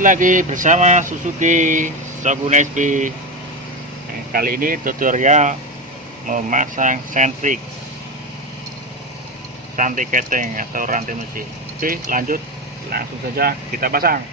Masih lagi bersama Suzuki SB. Kali ini tutorial memasang sentrik rantai keteng atau rantai mesin. Oke, lanjut, langsung saja kita pasang.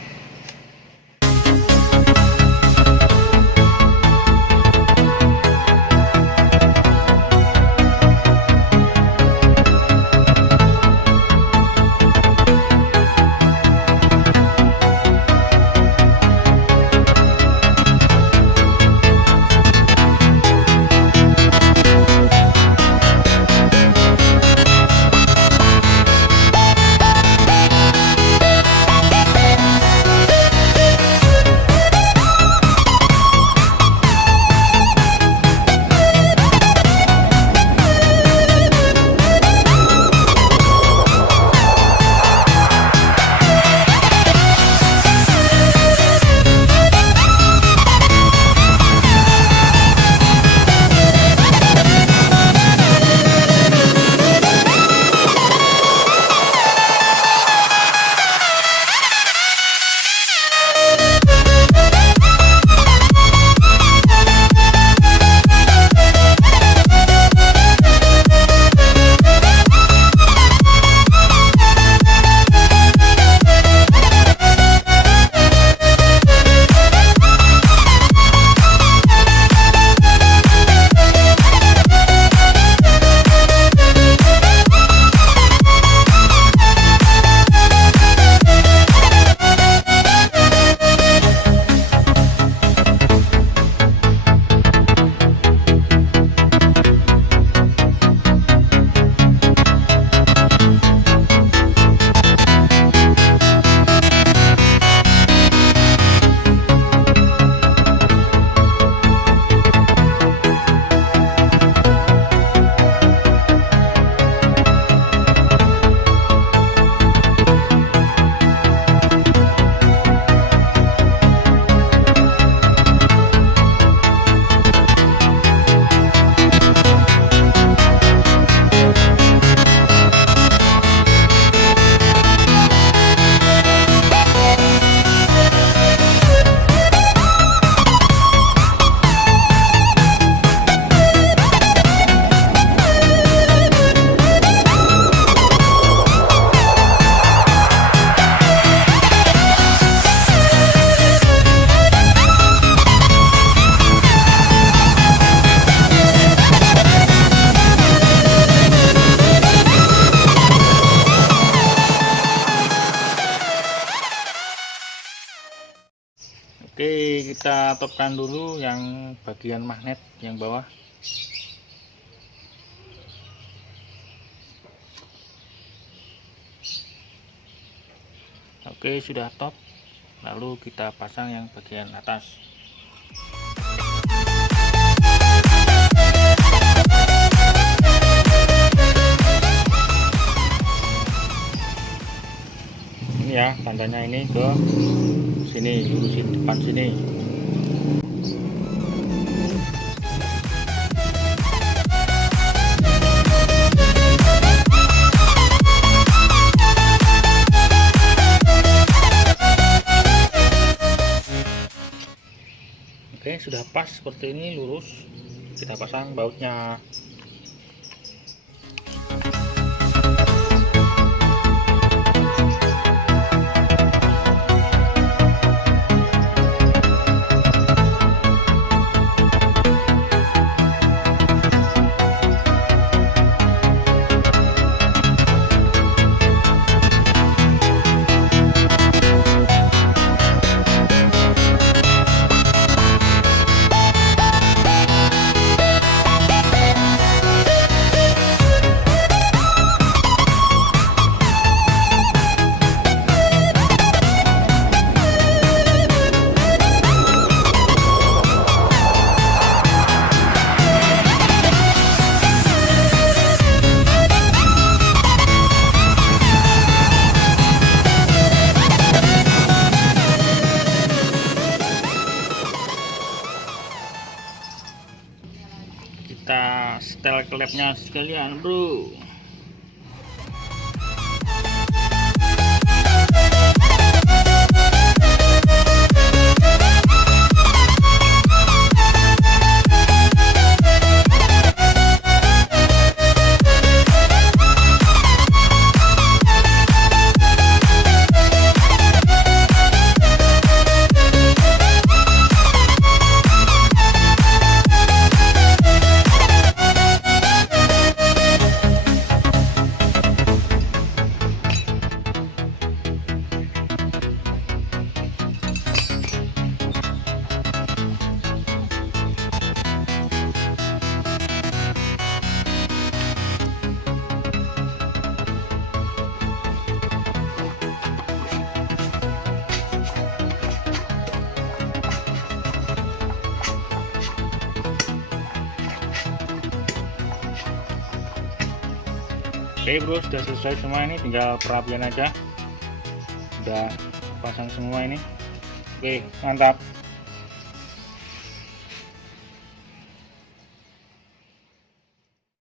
Oke, kita topkan dulu yang bagian magnet yang bawah. Oke, sudah top. Lalu kita pasang yang bagian atas. Ini ya, tandanya ini ke sini, lurusin depan sini. Oke, sudah pas seperti ini, lurus. Kita pasang bautnya. Kita setel klepnya sekalian, bro. Oke bro, sudah selesai semua, ini tinggal perapian aja, udah pasang semua ini. Oke, mantap.